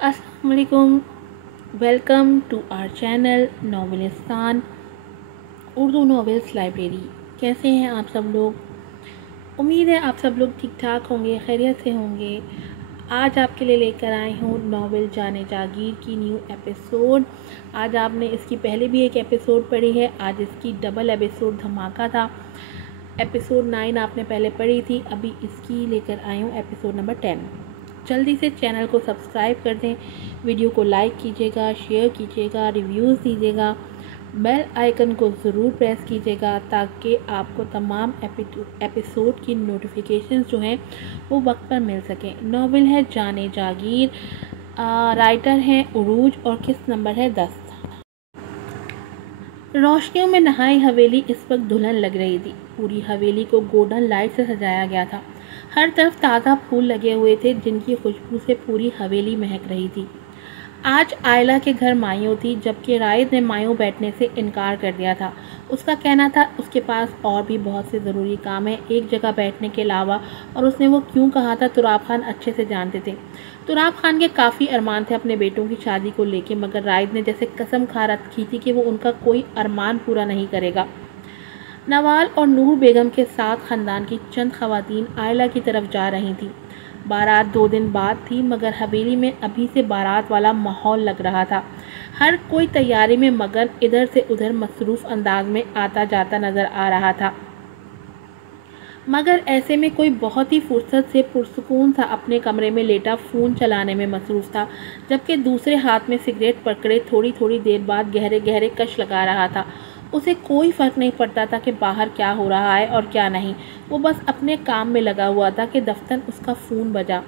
السلام علیکم. Welcome to our channel Novelistan Urdu novels library. کیسے ہیں آپ سب لوگ؟ امید ہے آپ سب لوگ ٹھیک ٹھاک ہوں گے، خیریت سے ہوں گے. آج آپ کے لیے لے کر آئی ہوں ناول جانے جاگیر کی نیو ایپیسوڈ. آج آپ نے اس کی پہلے بھی ایک ایپیسوڈ پڑھی ہے، آج اس کی ڈبل ایپیسوڈ دھماکہ تھا. ایپیسوڈ 9 آپ نے پہلے پڑھی تھی، ابھی اس کی لے کر آئی ہوں ایپیسوڈ نمبر 10. جلدی سے چینل کو سبسکرائب کر دیں، ویڈیو کو لائک کیجیے گا، شیئر کیجیے گا، ریویوز دیجیے گا، بیل آئیکن کو ضرور پریس کیجیے گا تاکہ آپ کو تمام ایپیسوڈ کی نوٹیفیکیشنز جو ہیں وہ وقت پر مل سکیں. ناول ہے جانے جاگیر، رائٹر ہیں عروج اور قسط نمبر ہے 10. روشنیوں میں نہائی حویلی اس وقت دلہن لگ رہی تھی. پوری حویلی کو گولڈن لائٹ سے سجایا گیا تھا. ہر طرف تازہ پھول لگے ہوئے تھے جن کی خوشبو سے پوری حویلی مہک رہی تھی. آج آئلہ کے گھر مایوں تھی، جبکہ رائد نے مایوں بیٹھنے سے انکار کر دیا تھا. اس کا کہنا تھا اس کے پاس اور بھی بہت سے ضروری کام ہیں ایک جگہ بیٹھنے کے علاوہ، اور اس نے وہ کیوں کہا تھا تراب خان اچھے سے جانتے تھے. تراب خان کے کافی ارمان تھے اپنے بیٹوں کی شادی کو لے کے، مگر رائد نے جیسے قسم کھا رکھی تھی کہ وہ ان کا کوئی ارمان پورا نہیں کرے گا. نوال اور نور بیگم کے ساتھ خاندان کی چند خواتین آئلہ کی طرف جا رہی تھیں. بارات 2 دن بعد تھی، مگر حویلی میں ابھی سے بارات والا ماحول لگ رہا تھا. ہر کوئی تیاری میں مگن، ادھر سے ادھر مصروف انداز میں آتا جاتا نظر آ رہا تھا. مگر ایسے میں کوئی بہت ہی فرصت سے پرسکون سا اپنے کمرے میں لیٹا فون چلانے میں مصروف تھا، جبکہ دوسرے ہاتھ میں سگریٹ پکڑے تھوڑی تھوڑی دیر بعد گہرے گہرے کش لگا رہا تھا. اسے کوئی فرق نہیں پڑتا تھا کہ باہر کیا ہو رہا ہے اور کیا نہیں، وہ بس اپنے کام میں لگا ہوا تھا کہ دفتر اس کا فون بجا.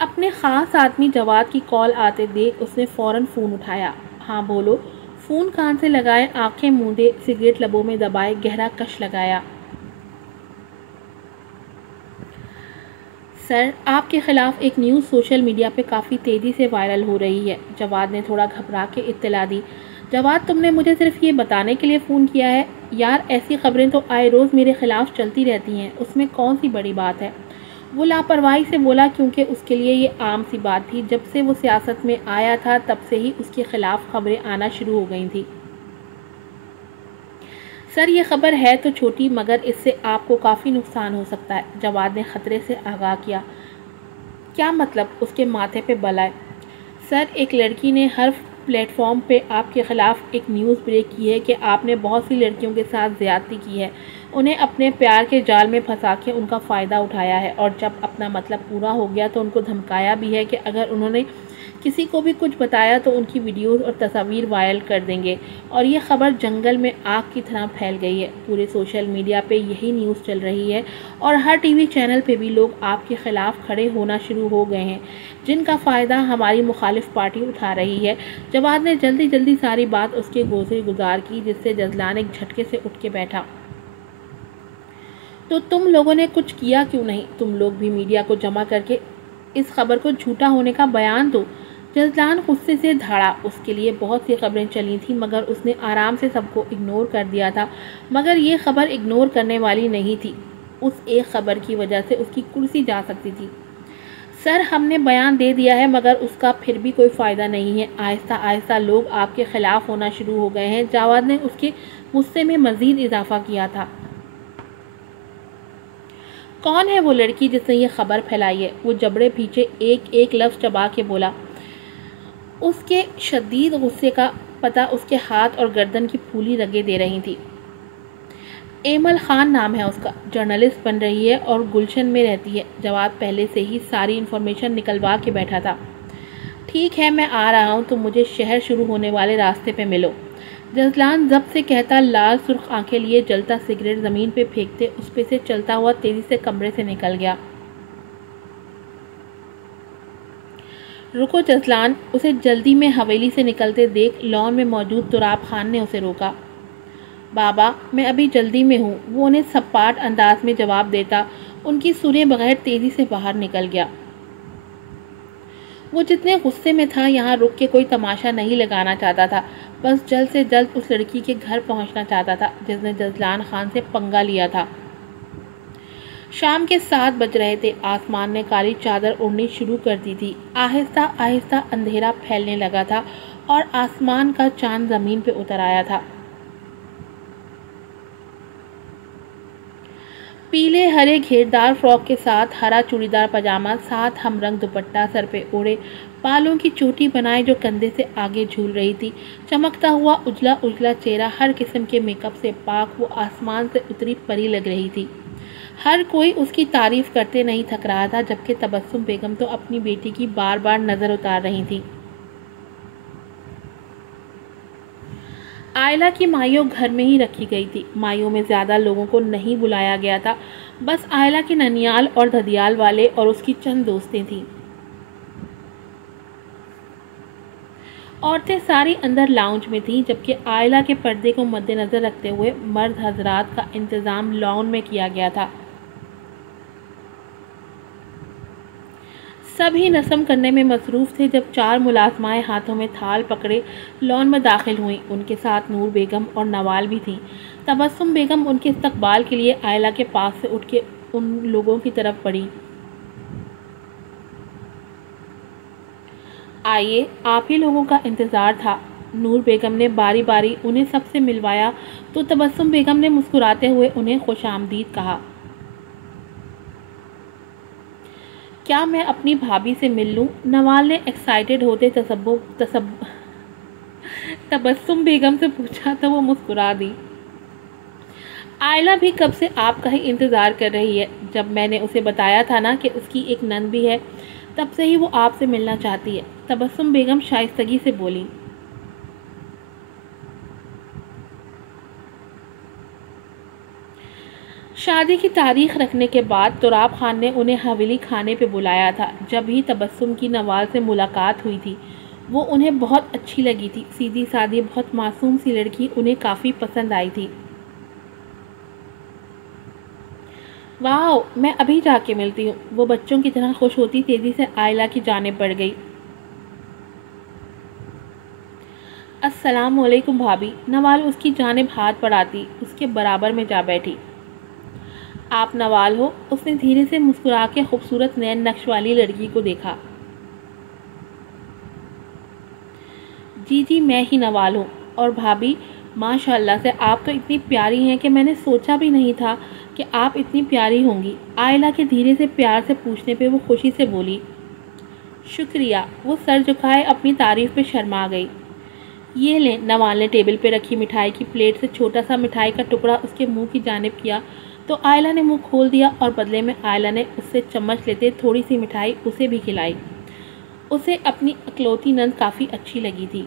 اپنے خاص آدمی جواد کی کال آتے دیکھ اس نے فوراً فون اٹھایا. ہاں بولو. فون کان سے لگائے، آنکھیں موندے، سگریٹ لبوں میں دبائے گہرا کش لگایا. سر، آپ کے خلاف ایک نیوز سوشل میڈیا پہ کافی تیزی سے وائرل ہو رہی ہے. جواد نے تھوڑا گھبرا کے اطلاع دی. جواد، تم نے مجھے صرف یہ بتانے کے لیے فون کیا ہے؟ یار، ایسی خبریں تو آئے روز میرے خلاف چلتی رہتی ہیں، اس میں کون سی بڑی بات ہے؟ وہ لاپرواہی سے بولا، کیونکہ اس کے لیے یہ عام سی بات تھی. جب سے وہ سیاست میں آیا تھا تب سے ہی اس کے خلاف خبریں آنا شروع ہو گئی تھیں. سر، یہ خبر ہے تو چھوٹی، مگر اس سے آپ کو کافی نقصان ہو سکتا ہے. جواد نے خطرے سے آگاہ کیا. کیا مطلب؟ اس کے ماتھے پہ بل آئے. سر، ایک لڑکی نے ہر پلیٹ فارم پہ آپ کے خلاف ایک نیوز بریک کی ہے کہ آپ نے بہت سی لڑکیوں کے ساتھ زیادتی کی ہے، انہیں اپنے پیار کے جال میں پھنسا کے ان کا فائدہ اٹھایا ہے، اور جب اپنا مطلب پورا ہو گیا تو ان کو دھمکایا بھی ہے کہ اگر انہوں نے کسی کو بھی کچھ بتایا تو ان کی ویڈیوز اور تصاویر وائرل کر دیں گے. اور یہ خبر جنگل میں آگ کی طرح پھیل گئی ہے. پورے سوشل میڈیا پہ یہی نیوز چل رہی ہے، اور ہر ٹی وی چینل پہ بھی لوگ آپ کے خلاف کھڑے ہونا شروع ہو گئے ہیں، جن کا فائدہ ہماری مخالف پارٹی اٹھا رہی ہے. جواد نے جلدی جلدی ساری بات اس کے گوشے گزار کی، جس سے جزلان ایک جھٹکے سے اٹھ کے بیٹھا. تو تم لوگوں نے کچھ کیا کیوں نہیں؟ تم لوگ بھی میڈیا کو جمع کر کے اس خبر کو جھوٹا ہونے کا بیان دو. جزلان غصے سے دھاڑا. اس کے لیے بہت سی خبریں چلی تھیں، مگر اس نے آرام سے سب کو اگنور کر دیا تھا. مگر یہ خبر اگنور کرنے والی نہیں تھی. اس ایک خبر کی وجہ سے اس کی کرسی جا سکتی تھی. سر، ہم نے بیان دے دیا ہے، مگر اس کا پھر بھی کوئی فائدہ نہیں ہے. آہستہ آہستہ لوگ آپ کے خلاف ہونا شروع ہو گئے ہیں. جواد نے اس کے غصے میں مزید اضافہ کیا تھا. کون ہے وہ لڑکی جس نے یہ خبر پھیلائی ہے؟ وہ جبڑے پیچھے ایک ایک لفظ چبا کے بولا. اس کے شدید غصے کا پتہ اس کے ہاتھ اور گردن کی پھولی رگیں دے رہی تھی. ایمل خان نام ہے اس کا، جرنلسٹ بن رہی ہے اور گلشن میں رہتی ہے. جواد پہلے سے ہی ساری انفارمیشن نکلوا کے بیٹھا تھا. ٹھیک ہے، میں آ رہا ہوں، تم مجھے شہر شروع ہونے والے راستے پہ ملو. جزلان ضبط سے کہتا، لال سرخ آنکھیں لیے جلتا سگریٹ زمین پہ پھینکتے اس پہ سے چلتا ہوا تیزی سے کمرے سے نکل گیا. رکو جزلان. اسے جلدی میں حویلی سے نکلتے دیکھ لان میں موجود تراب خان نے اسے روکا. بابا، میں ابھی جلدی میں ہوں، وہ انہیں سپاٹ انداز میں جواب دیتا. ان کی سنے بغیر تیزی سے باہر نکل گیا. وہ جتنے غصے میں تھا یہاں رک کے کوئی تماشا نہیں لگانا چاہتا تھا، بس جلد سے جلد اس لڑکی کے گھر پہنچنا چاہتا تھا جس نے جزلان خان سے پنگا لیا تھا. شام کے 7 بج رہے تھے۔ آسمان نے کالی چادر اڑنی شروع کر دی تھی۔ آہستہ آہستہ اندھیرا پھیلنے لگا تھا اور آسمان کا چاند زمین پہ اتر آیا تھا۔ پیلے ہرے گھیردار فراک کے ساتھ ہرا چوڑی دار پاجامہ، ساتھ ہم رنگ دوپٹہ سر پہ اوڑھے، بالوں کی چوٹی بنائے جو کندھے سے آگے جھول رہی تھی، چمکتا ہوا اجلا اجلا چہرہ ہر قسم کے میک اپ سے پاک، وہ آسمان سے اتری پری لگ رہی تھی۔ ہر کوئی اس کی تعریف کرتے نہیں تھک رہا تھا، جبکہ تبسم بیگم تو اپنی بیٹی کی بار بار نظر اتار رہی تھی۔ آئلہ کی مائیوں گھر میں ہی رکھی گئی تھی۔ مائیوں میں زیادہ لوگوں کو نہیں بلایا گیا تھا، بس آئلہ کے ننیال اور دھدیال والے اور اس کی چند دوستیں تھیں۔ عورتیں ساری اندر لاؤنج میں تھیں، جبکہ آئلہ کے پردے کو مد نظر رکھتے ہوئے مرد حضرات کا انتظام لان میں کیا گیا تھا۔ سبھی نسم کرنے میں مصروف تھے جب 4 ملازمائیں ہاتھوں میں تھال پکڑے لان میں داخل ہوئیں۔ ان کے ساتھ نور بیگم اور نوال بھی تھیں۔ تبسم بیگم ان کے استقبال کے لیے آئلہ کے پاس سے اٹھ کے ان لوگوں کی طرف بڑھی۔ آئیے، آپ ہی لوگوں کا انتظار تھا۔ نور بیگم نے باری باری انہیں سب سے ملوایا تو تبسم بیگم نے مسکراتے ہوئے انہیں خوش آمدید کہا۔ کیا میں اپنی بھابھی سے مل لوں؟ نوال نے ایکسائٹڈ ہوتے تبسم بیگم سے پوچھا تو وہ مسکرا دی۔ آئلہ بھی کب سے آپ کا ہی انتظار کر رہی ہے۔ جب میں نے اسے بتایا تھا نا کہ اس کی ایک نند بھی ہے، تب سے ہی وہ آپ سے ملنا چاہتی ہے، تبسم بیگم شائستگی سے بولی۔ شادی کی تاریخ رکھنے کے بعد تراب خان نے انہیں حویلی کھانے پہ بلایا تھا۔ جب ہی تبسم کی نوال سے ملاقات ہوئی تھی، وہ انہیں بہت اچھی لگی تھی۔ سیدھی سادھی بہت معصوم سی لڑکی انہیں کافی پسند آئی تھی۔ واو، میں ابھی جا کے ملتی ہوں۔ وہ بچوں کی طرح خوش ہوتی تیزی سے آئلہ کی جانب بڑھ گئی۔ السلام علیکم بھابھی۔ نوال اس کی جانب ہاتھ بڑھاتی اس کے برابر میں جا بیٹھی۔ آپ نوال ہو؟ اس نے دھیرے سے مسکرا کے خوبصورت نین نقش والی لڑکی کو دیکھا۔ جی جی، میں ہی نوال ہوں۔ اور بھابھی، ماشاء اللہ سے آپ تو اتنی پیاری ہیں کہ میں نے سوچا بھی نہیں تھا کہ آپ اتنی پیاری ہوں گی۔ آئلہ کے دھیرے سے پیار سے پوچھنے پہ وہ خوشی سے بولی۔ شکریہ۔ وہ سر جھکائے اپنی تعریف پہ شرما گئی۔ یہ لیں، نوال نے ٹیبل پہ رکھی مٹھائی کی پلیٹ سے چھوٹا سا مٹھائی کا ٹکڑا اس کے منہ کی جانب کیا تو آئلہ نے منہ کھول دیا اور بدلے میں آئلہ نے اس سے چمچ لیتے تھوڑی سی مٹھائی اسے بھی کھلائی۔ اسے اپنی اکلوتی نند کافی اچھی لگی تھی۔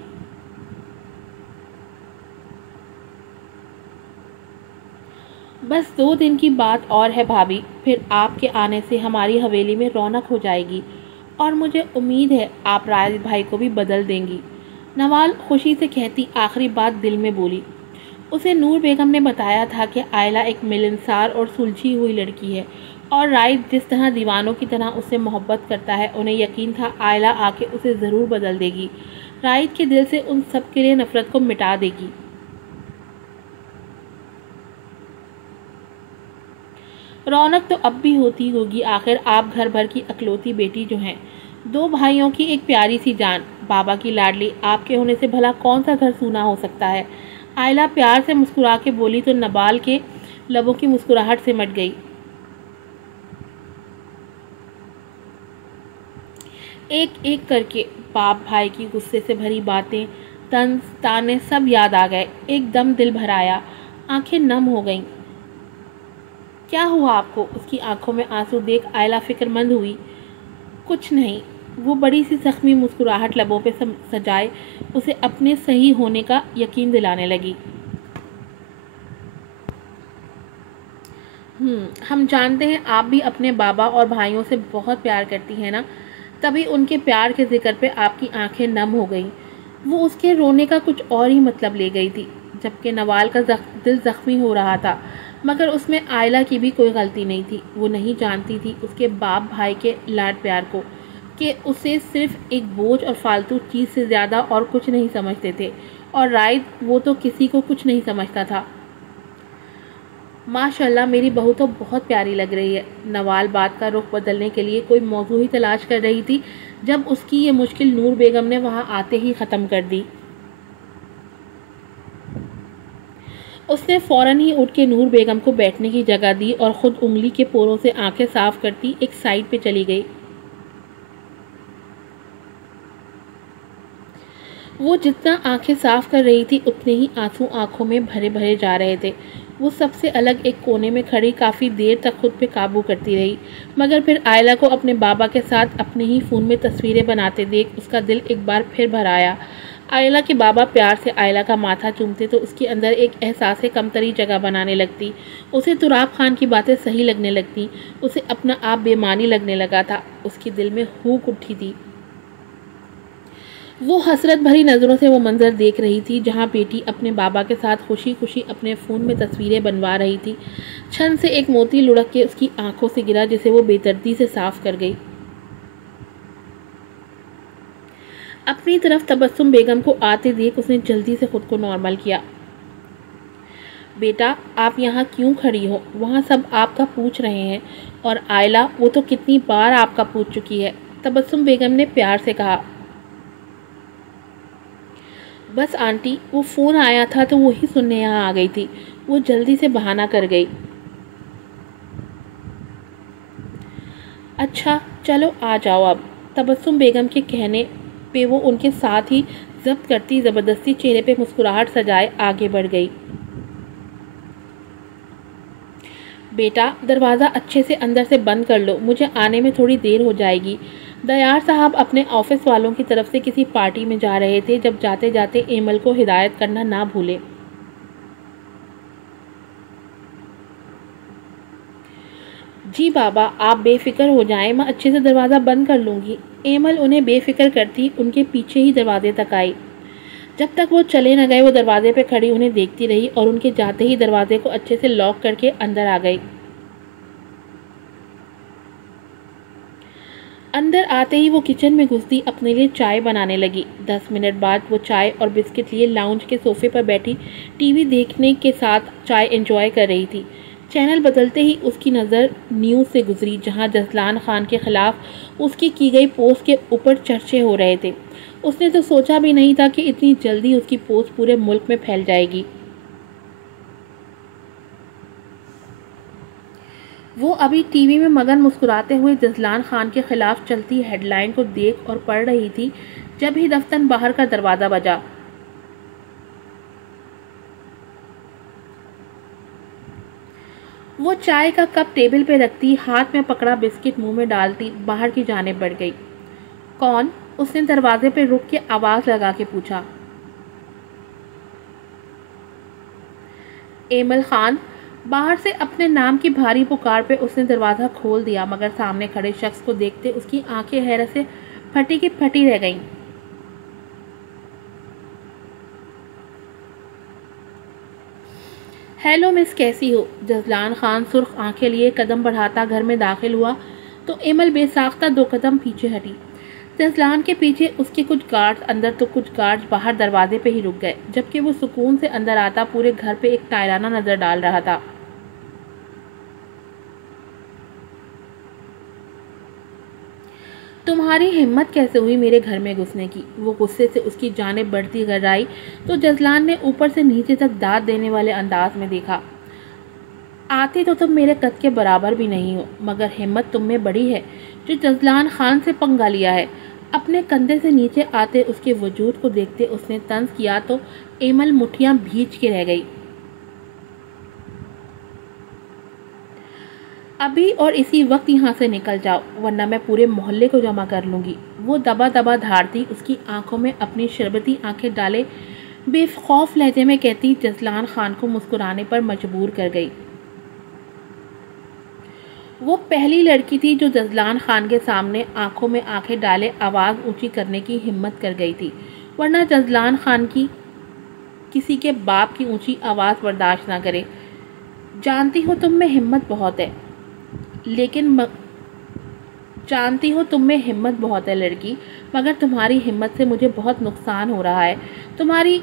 بس 2 دن کی بات اور ہے بھابھی، پھر آپ کے آنے سے ہماری حویلی میں رونق ہو جائے گی اور مجھے امید ہے آپ رائد بھائی کو بھی بدل دیں گی۔ نوال خوشی سے کہتی آخری بات دل میں بولی۔ اسے نور بیگم نے بتایا تھا کہ آئلہ ایک ملنسار اور سلجھی ہوئی لڑکی ہے اور رائد جس طرح دیوانوں کی طرح اس سے محبت کرتا ہے، انہیں یقین تھا آئلہ آ کے اسے ضرور بدل دے گی، رائد کے دل سے ان سب کے لیے نفرت کو مٹا دے گی۔ رونق تو اب بھی ہوتی ہوگی، آخر آپ گھر بھر کی اکلوتی بیٹی جو ہیں، 2 بھائیوں کی ایک پیاری سی جان، بابا کی لاڈلی، آپ کے ہونے سے بھلا کون سا گھر سونا ہو سکتا ہے؟ آئلہ پیار سے مسکرا کے بولی تو نوال کے لبوں کی مسکراہٹ سمٹ گئی۔ ایک ایک کر کے باپ بھائی کی غصے سے بھری باتیں، طنز تانے سب یاد آ گئے۔ ایک دم دل بھر آیا، آنکھیں نم ہو گئیں۔ کیا ہوا آپ کو؟ اس کی آنکھوں میں آنسو دیکھ آئلہ فکر مند ہوئی۔ کچھ نہیں، وہ بڑی سی زخمی مسکراہٹ لبوں پہ سجائے اسے اپنے صحیح ہونے کا یقین دلانے لگی۔ ہم جانتے ہیں آپ بھی اپنے بابا اور بھائیوں سے بہت پیار کرتی ہیں نا؟ تبھی ان کے پیار کے ذکر پہ آپ کی آنکھیں نم ہو گئیں۔ وہ اس کے رونے کا کچھ اور ہی مطلب لے گئی تھی، جبکہ نوال کا دل زخمی ہو رہا تھا، مگر اس میں آئلہ کی بھی کوئی غلطی نہیں تھی۔ وہ نہیں جانتی تھی اس کے باپ بھائی کے لاڈ پیار کو، کہ اسے صرف ایک بوجھ اور فالتو چیز سے زیادہ اور کچھ نہیں سمجھتے تھے، اور رائد وہ تو کسی کو کچھ نہیں سمجھتا تھا۔ ماشاءاللہ میری بہو تو بہت پیاری لگ رہی ہے۔ نوال بات کا رخ بدلنے کے لیے کوئی موضوع ہی تلاش کر رہی تھی جب اس کی یہ مشکل نور بیگم نے وہاں آتے ہی ختم کر دی۔ اس نے فوراً ہی اٹھ کے نور بیگم کو بیٹھنے کی جگہ دی اور خود انگلی کے پوروں سے آنکھیں صاف کرتی ایک سائڈ پہ چلی گئی۔ وہ جتنا آنکھیں صاف کر رہی تھی اتنے ہی آنسو آنکھوں میں بھرے بھرے جا رہے تھے۔ وہ سب سے الگ ایک کونے میں کھڑی کافی دیر تک خود پہ قابو کرتی رہی، مگر پھر آئلہ کو اپنے بابا کے ساتھ اپنے ہی فون میں تصویریں بناتے دیکھ اس کا دل ایک بار پھر بھر آیا۔ آئلہ کے بابا پیار سے آئلہ کا ماتھا چومتے تو اس کے اندر ایک احساس کمتری جگہ بنانے لگتی۔ اسے تراب خان کی باتیں صحیح لگنے لگتی، اسے اپنا آپ بے معنی لگنے لگا تھا۔ اس کے دل میں ہوک اٹھی تھی۔ وہ حسرت بھری نظروں سے وہ منظر دیکھ رہی تھی جہاں بیٹی اپنے بابا کے ساتھ خوشی خوشی اپنے فون میں تصویریں بنوا رہی تھی۔ چھن سے ایک موتی لڑک کے اس کی آنکھوں سے گرا جسے وہ بے دردی سے صاف کر گئی۔ اپنی طرف تبسم بیگم کو آتے دیکھ اس نے جلدی سے خود کو نارمل کیا۔ بیٹا آپ یہاں کیوں کھڑی ہو؟ وہاں سب آپ کا پوچھ رہے ہیں۔ اور آئلہ وہ تو کتنی بار آپ کا پوچھ چکی ہے، تبسم بیگم نے پیار سے کہا۔ بس آنٹی وہ فون آیا تھا تو وہی سننے یہاں آ گئی تھی، وہ جلدی سے بہانہ کر گئی۔ اچھا چلو آ جاؤ اب، تبسم بیگم کے کہنے پہ وہ ان کے ساتھ ہی ضبط کرتی زبردستی چہرے پہ مسکراہٹ سجائے آگے بڑھ گئی۔ بیٹا دروازہ اچھے سے اندر سے بند کر لو، مجھے آنے میں تھوڑی دیر ہو جائے گی۔ دیار صاحب اپنے آفس والوں کی طرف سے کسی پارٹی میں جا رہے تھے جب جاتے جاتے ایمل کو ہدایت کرنا نہ بھولے۔ جی بابا آپ بے فکر ہو جائیں، میں اچھے سے دروازہ بند کر لوں گی۔ ایمل انہیں بے فکر کرتی ان کے پیچھے ہی دروازے تک آئی۔ جب تک وہ چلے نہ گئے وہ دروازے پہ کھڑی انہیں دیکھتی رہی اور ان کے جاتے ہی دروازے کو اچھے سے لاک کر کے اندر آ گئی۔ اندر آتے ہی وہ کچن میں گھستی اپنے لیے چائے بنانے لگی۔ 10 منٹ بعد وہ چائے اور بسکٹ لیے لاؤنج کے صوفے پر بیٹھی ٹی وی دیکھنے کے ساتھ چائے انجوائے کر رہی تھی۔ چینل بدلتے ہی اس کی نظر نیوز سے گزری جہاں جزلان خان کے خلاف اس کی گئی پوسٹ کے اوپر چرچے ہو رہے تھے۔ اس نے تو سوچا بھی نہیں تھا کہ اتنی جلدی اس کی پوسٹ پورے ملک میں پھیل جائے گی۔ وہ ابھی ٹی وی میں مگن مسکراتے ہوئے جزلان خان کے خلاف چلتی ہیڈ لائن کو دیکھ اور پڑھ رہی تھی جب ہی دفتر باہر کا دروازہ بجا۔ وہ چائے کا کپ ٹیبل پہ رکھتی ہاتھ میں پکڑا بسکٹ منہ میں ڈالتی باہر کی جانب بڑھ گئی۔ کون؟ اس نے دروازے پہ رک کے آواز لگا کے پوچھا۔ ایمل خان۔ باہر سے اپنے نام کی بھاری پکار پہ اس نے دروازہ کھول دیا مگر سامنے کھڑے شخص کو دیکھتے اس کی آنکھیں حیرت سے پھٹی کی پھٹی رہ گئیں۔ ہیلو مس کیسی ہو؟ جزلان خان سرخ آنکھیں لیے قدم بڑھاتا گھر میں داخل ہوا تو ایمل بے ساختہ 2 قدم پیچھے ہٹی۔ جزلان کے پیچھے اس کے کچھ گارڈز اندر تو کچھ گارڈز باہر دروازے پہ ہی رک گئے جبکہ وہ سکون سے اندر آتا پورے گھر پہ ایک ٹائرانہ نظر ڈال رہا تھا۔ تمہاری ہمت کیسے ہوئی میرے گھر میں گھسنے کی؟ وہ غصے سے اس کی جانب بڑھتی گرائی تو جزلان نے اوپر سے نیچے تک داد دینے والے انداز میں دیکھا۔ آتی تو تم میرے قد کے برابر بھی نہیں ہو مگر ہمت تم میں بڑی ہے جو جزلان خان سے پنگا لیا ہے۔ اپنے کندھے سے نیچے آتے اس کے وجود کو دیکھتے اس نے طنز کیا تو ایمل مٹھیاں بھیج کے رہ گئی۔ ابھی اور اسی وقت یہاں سے نکل جاؤ ورنہ میں پورے محلے کو جمع کر لوں گی۔ وہ دبا دبا دھارتی اس کی آنکھوں میں اپنی شربتی آنکھیں ڈالے بے خوف لہجے میں کہتی جزلان خان کو مسکرانے پر مجبور کر گئی۔ وہ پہلی لڑکی تھی جو جزلان خان کے سامنے آنکھوں میں آنکھیں ڈالے آواز اونچی کرنے کی ہمت کر گئی تھی ورنہ جزلان خان کی کسی کے باپ کی اونچی آواز برداشت نہ کرے۔ جانتی ہو تم میں ہمت بہت ہے لڑکی، مگر تمہاری ہمت سے مجھے بہت نقصان ہو رہا ہے۔ تمہاری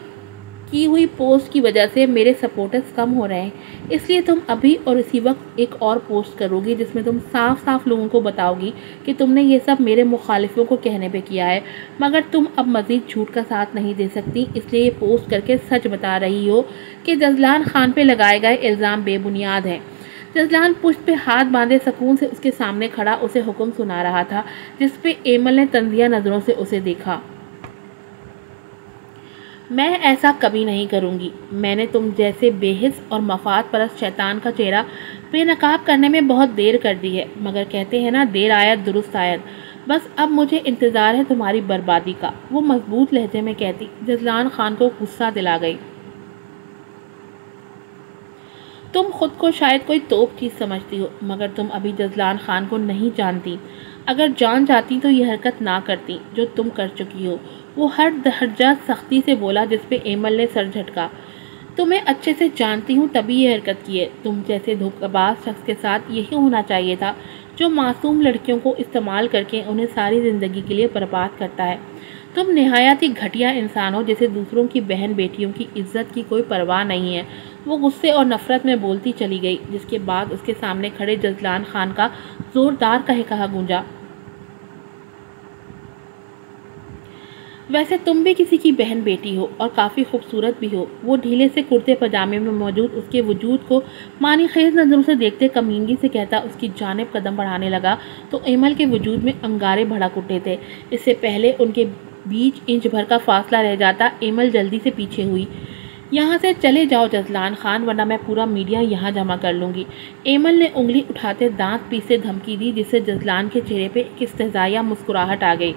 کی ہوئی پوسٹ کی وجہ سے میرے سپورٹرز کم ہو رہے ہیں، اس لیے تم ابھی اور اسی وقت ایک اور پوسٹ کرو گی جس میں تم صاف صاف لوگوں کو بتاؤ گی کہ تم نے یہ سب میرے مخالفوں کو کہنے پہ کیا ہے، مگر تم اب مزید جھوٹ کا ساتھ نہیں دے سکتی، اس لیے یہ پوسٹ کر کے سچ بتا رہی ہو کہ جزلان خان پہ لگائے گئے الزام بے بنیاد ہیں۔ جزلان پشت پہ ہاتھ باندھے سکون سے اس کے سامنے کھڑا اسے حکم سنا رہا تھا، جس پہ ایمل نے طنزیہ نظروں سے اسے دیکھا۔ میں ایسا کبھی نہیں کروں گی۔ میں نے تم جیسے بے حس اور مفاد پرست شیطان کا چہرہ بے نقاب کرنے میں بہت دیر کر دی ہے، مگر کہتے ہیں نا دیر آیت درست آیت، بس اب مجھے انتظار ہے تمہاری بربادی کا، وہ مضبوط لہجے میں کہتی جزلان خان کو غصہ دلا گئی۔ تم خود کو شاید کوئی توپ چیز سمجھتی ہو، مگر تم ابھی جزلان خان کو نہیں جانتی، اگر جان جاتی تو یہ حرکت نہ کرتی جو تم کر چکی ہو۔ وہ ہر درجہ سختی سے بولا جس پہ ایمل نے سر جھٹکا۔ تمہیں اچھے سے جانتی ہوں تبھی یہ حرکت کی ہے، تم جیسے دھوکہ باز شخص کے ساتھ یہی ہونا چاہیے تھا جو معصوم لڑکیوں کو استعمال کر کے انہیں ساری زندگی کے لیے برباد کرتا ہے۔ تم نہایت ہی گھٹیا انسان ہو جسے دوسروں کی بہن بیٹیوں کی عزت کی کوئی پرواہ نہیں ہے۔ وہ غصے اور نفرت میں بولتی چلی گئی، جس کے بعد اس کے سامنے کھڑے جزلان خان کا زوردار قہقہا گونجا۔ ویسے تم بھی کسی کی بہن بیٹی ہو اور کافی خوبصورت بھی ہو۔ وہ ڈھیلے سے کرتے پاجامے میں موجود اس کے وجود کو معنی خیز نظروں سے دیکھتے کمینگی سے کہتا اس کی جانب قدم بڑھانے لگا تو ایمل کے وجود میں انگارے بھڑک اٹھے تھے۔ اس سے پہلے ان کے بیچ انچ بھر کا فاصلہ رہ جاتا، ایمل جلدی سے پیچھے ہوئی۔ یہاں سے چلے جاؤ جزلان خان، ورنہ میں پورا میڈیا یہاں جمع کر لوں گی۔ ایمل نے انگلی اٹھاتے دانت پیسے دھمکی دی، جس سے جزلان کے چہرے پہ ایک استہزائیہ مسکراہٹ آ گئی۔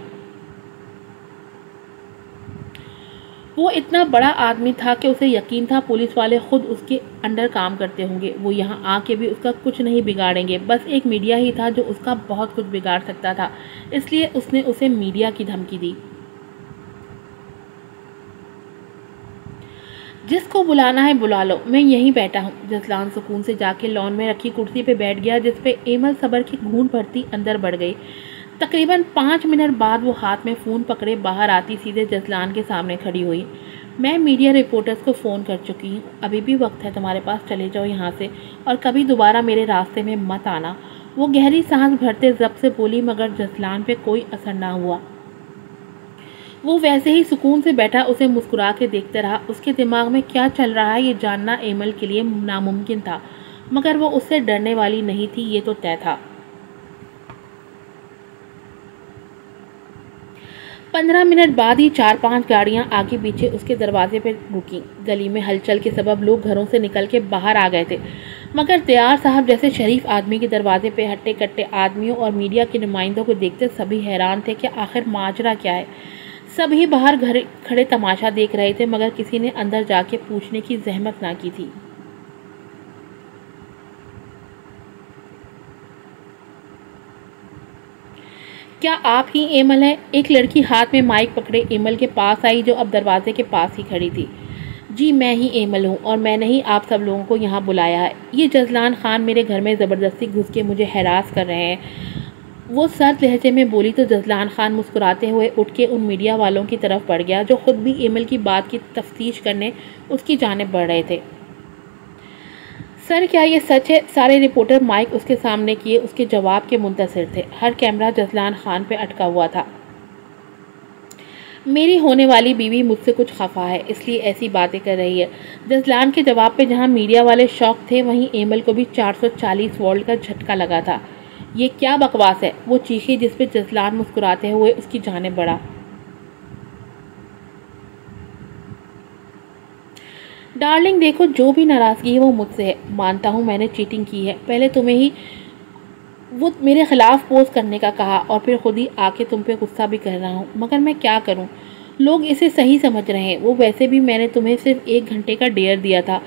وہ اتنا بڑا آدمی تھا کہ اسے یقین تھا پولیس والے خود اس کے انڈر کام کرتے ہوں گے، وہ یہاں آ کے بھی اس کا کچھ نہیں بگاڑیں گے، بس ایک میڈیا ہی تھا جو اس کا بہت کچھ بگاڑ سکتا تھا، اس لیے اس نے اسے میڈیا کی دھمکی دی۔ جس کو بلانا ہے بلا لو، میں یہیں بیٹھا ہوں۔ جزلان سکون سے جا کے لان میں رکھی کرسی پہ بیٹھ گیا، جس پہ ایمل صبر کی گھونٹ بھرتی اندر بڑھ گئی۔ تقریباً 5 منٹ بعد وہ ہاتھ میں فون پکڑے باہر آتی سیدھے جزلان کے سامنے کھڑی ہوئی۔ میں میڈیا رپورٹرز کو فون کر چکی ہوں، ابھی بھی وقت ہے تمہارے پاس، چلے جاؤ یہاں سے اور کبھی دوبارہ میرے راستے میں مت آنا۔ وہ گہری سانس بھرتے ضبط سے بولی، مگر جزلان پہ کوئی اثر نہ ہوا۔ وہ ویسے ہی سکون سے بیٹھا اسے مسکرا کے دیکھتے رہا۔ اس کے دماغ میں کیا چل رہا ہے یہ جاننا ایمل کے لیے ناممکن تھا، مگر وہ اس سے ڈرنے والی نہیں تھی، یہ تو طے تھا۔ 15 منٹ بعد ہی 4-5 گاڑیاں آگے پیچھے اس کے دروازے پہ رکیں۔ گلی میں ہلچل کے سبب لوگ گھروں سے نکل کے باہر آ گئے تھے، مگر دیار صاحب جیسے شریف آدمی کے دروازے پہ ہٹے کٹے آدمیوں اور میڈیا کے نمائندوں کو دیکھتے سبھی حیران تھے کہ آخر ماجرا کیا ہے۔ سبھی باہر کھڑے تماشا دیکھ رہے تھے، مگر کسی نے اندر جا کے پوچھنے کی زحمت نہ کی تھی۔ کیا آپ ہی ایمل ہیں؟ ایک لڑکی ہاتھ میں مائک پکڑے ایمل کے پاس آئی، جو اب دروازے کے پاس ہی کھڑی تھی۔ جی میں ہی ایمل ہوں، اور میں نے ہی آپ سب لوگوں کو یہاں بلایا ہے۔ یہ جزلان خان میرے گھر میں زبردستی گھس کے مجھے ہراس کر رہے ہیں، وہ سرد لہجے میں بولی تو جزلان خان مسکراتے ہوئے اٹھ کے ان میڈیا والوں کی طرف بڑھ گیا جو خود بھی ایمل کی بات کی تفتیش کرنے اس کی جانب بڑھ رہے تھے۔ سر کیا یہ سچ ہے؟ سارے رپورٹر مائک اس کے سامنے کیے اس کے جواب کے منتظر تھے۔ ہر کیمرہ جزلان خان پہ اٹکا ہوا تھا۔ میری ہونے والی بیوی مجھ سے کچھ خفا ہے، اس لیے ایسی باتیں کر رہی ہے۔ جزلان کے جواب پہ جہاں میڈیا والے شوق تھے، وہیں ایمل کو بھی 440 وولٹ کا جھٹکا لگا تھا۔ یہ کیا بکواس ہے؟ وہ چیخی، جس پہ جزلان مسکراتے ہوئے اس کی جانب بڑھا۔ ڈارلنگ دیکھو، جو بھی ناراضگی ہے وہ مجھ سے ہے، مانتا ہوں میں نے چیٹنگ کی ہے، پہلے تمہیں ہی وہ میرے خلاف پوسٹ کرنے کا کہا اور پھر خود ہی آ کے تم پہ غصہ بھی کر رہا ہوں، مگر میں کیا کروں، لوگ اسے صحیح سمجھ رہے ہیں۔ وہ ویسے بھی میں نے تمہیں صرف 1 گھنٹے کا ڈیئر دیا تھا،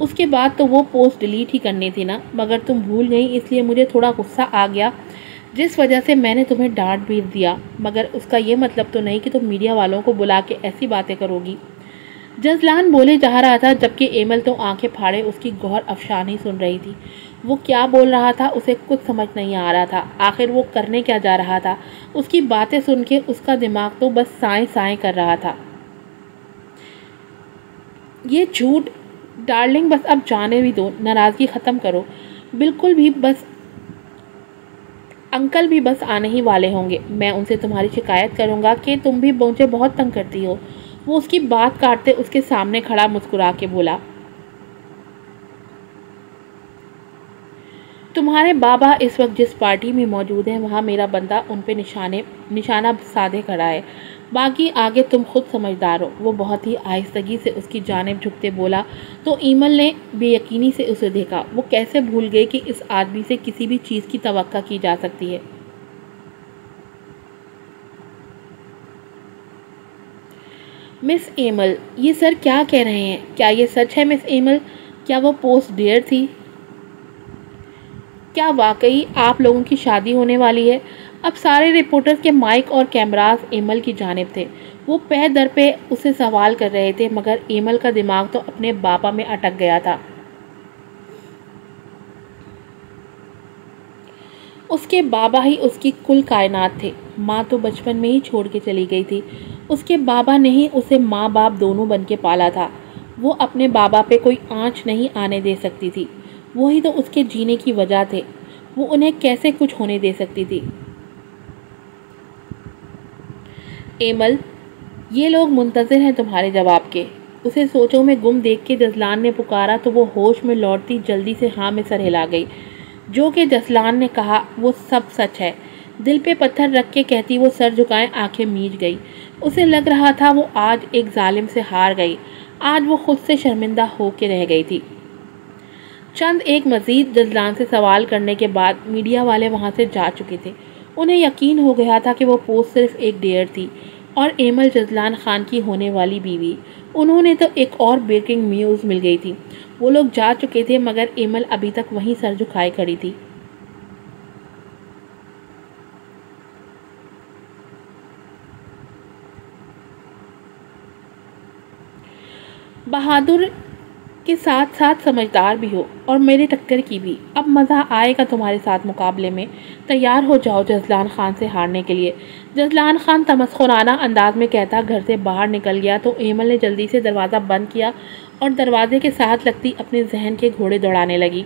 اس کے بعد تو وہ پوسٹ ڈیلیٹ ہی کرنی تھی نا، مگر تم بھول گئی، اس لیے مجھے تھوڑا غصہ آ گیا، جس وجہ سے میں نے تمہیں ڈانٹ بھی دیا، مگر اس کا یہ مطلب تو نہیں کہ تم میڈیا والوں کو بلا کے ایسی باتیں کرو گی۔ جزلان بولے جا رہا تھا، جبکہ ایمل تو آنکھیں پھاڑے اس کی گوہر افشانی سن رہی تھی۔ وہ کیا بول رہا تھا اسے کچھ سمجھ نہیں آ رہا تھا، آخر وہ کرنے کیا جا رہا تھا؟ اس کی باتیں سن کے اس کا دماغ تو بس سائیں سائیں کر رہا تھا۔ یہ جھوٹ ڈارلنگ بس اب جانے بھی دو، ناراضگی ختم کرو۔ بالکل بھی بس انکل بھی بس آنے ہی والے ہوں گے، میں ان سے تمہاری شکایت کروں گا کہ تم بھی مجھے بہت تنگ کرتی ہو۔ وہ اس کی بات کاٹتے اس کے سامنے کھڑا مسکرا کے بولا، تمہارے بابا اس وقت جس پارٹی میں موجود ہیں وہاں میرا بندہ ان پہ نشانہ سادھے کھڑا ہے، باقی آگے تم خود سمجھدار ہو۔ وہ بہت ہی آہستگی سے اس کی جانب جھکتے بولا تو ایمل نے بے یقینی سے اسے دیکھا۔ وہ کیسے بھول گئی کہ اس آدمی سے کسی بھی چیز کی توقع کی جا سکتی ہے۔ مس ایمل، یہ سر کیا کہہ رہے ہیں؟ کیا یہ سچ ہے مس ایمل؟ کیا وہ پوسٹ ڈیئر تھی؟ کیا واقعی آپ لوگوں کی شادی ہونے والی ہے؟ اب سارے رپورٹرز کے مائک اور کیمراز ایمل کی جانب تھے۔ وہ پے در پہ اسے سوال کر رہے تھے، مگر ایمل کا دماغ تو اپنے بابا میں اٹک گیا تھا۔ اس کے بابا ہی اس کی کل کائنات تھے۔ ماں تو بچپن میں ہی چھوڑ کے چلی گئی تھی۔ اس کے بابا نے ہی اسے ماں باپ دونوں بن کے پالا تھا۔ وہ اپنے بابا پہ کوئی آنچ نہیں آنے دے سکتی تھی۔ وہی تو اس کے جینے کی وجہ تھے۔ وہ انہیں کیسے کچھ ہونے دے سکتی تھی؟ ایمل، یہ لوگ منتظر ہیں تمہارے جواب کے۔ اسے سوچوں میں گم دیکھ کے جزلان نے پکارا تو وہ ہوش میں لوٹتی جلدی سے ہاں میں سر ہلا گئی۔ جو کہ جزلان نے کہا وہ سب سچ ہے۔ دل پہ پتھر رکھ کے کہتی وہ سر جھکائے آنکھیں میچ گئی۔ اسے لگ رہا تھا وہ آج ایک ظالم سے ہار گئی۔ آج وہ خود سے شرمندہ ہو کے رہ گئی تھی۔ چند ایک مزید جزلان سے سوال کرنے کے بعد میڈیا والے وہاں سے جا چکے تھے۔ انہیں یقین ہو گیا تھا کہ وہ پوسٹ صرف ایک ڈیئر تھی اور ایمل جزلان خان کی ہونے والی بیوی۔ انہوں نے تو ایک اور بریکنگ نیوز مل گئی تھی۔ وہ لوگ جا چکے تھے مگر ایمل ابھی تک وہیں سر جھکائے کھڑی تھی۔ بہادر کے ساتھ ساتھ سمجھدار بھی ہو اور میرے ٹکر کی بھی۔ اب مزہ آئے گا تمہارے ساتھ مقابلے میں۔ تیار ہو جاؤ جزلان خان سے ہارنے کے لیے۔ جزلان خان تمسخرانہ انداز میں کہتا گھر سے باہر نکل گیا تو ایمل نے جلدی سے دروازہ بند کیا اور دروازے کے ساتھ لگتی اپنے ذہن کے گھوڑے دوڑانے لگی۔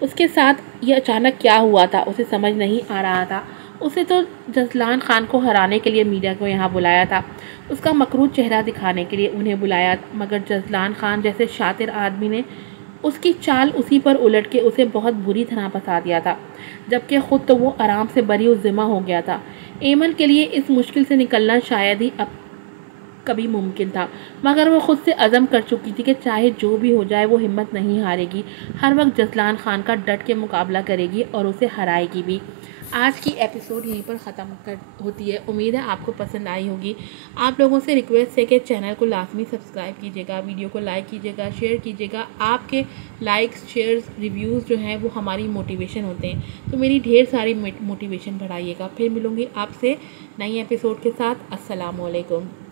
اس کے ساتھ یہ اچانک کیا ہوا تھا اسے سمجھ نہیں آ رہا تھا۔ اسے تو جزلان خان کو ہرانے کے لیے میڈیا کو یہاں بلایا تھا، اس کا مکروہ چہرہ دکھانے کے لیے انہیں بلایا، مگر جزلان خان جیسے شاطر آدمی نے اس کی چال اسی پر الٹ کے اسے بہت بری طرح پھنسا دیا تھا، جبکہ خود تو وہ آرام سے بری و ذمہ ہو گیا تھا۔ ایمل کے لیے اس مشکل سے نکلنا شاید ہی اب کبھی ممکن تھا، مگر وہ خود سے عزم کر چکی تھی کہ چاہے جو بھی ہو جائے وہ ہمت نہیں ہارے گی، ہر وقت جزلان خان کا ڈٹ کے مقابلہ کرے گی اور اسے ہرائے گی بھی۔ آج کی ایپیسوڈ یہیں پر ختم ہوتی ہے۔ امید ہے آپ کو پسند آئی ہوگی۔ آپ لوگوں سے ریکویسٹ ہے کہ چینل کو لازمی سبسکرائب کیجیے گا، ویڈیو کو لائک کیجیے گا، شیئر کیجیے گا۔ آپ کے لائکس، شیئرز، ریویوز جو ہیں وہ ہماری موٹیویشن ہوتے ہیں، تو میری ڈھیر ساری موٹیویشن بڑھائیے گا۔ پھر ملوں گی آپ سے نئی ایپیسوڈ کے ساتھ۔ السلام علیکم۔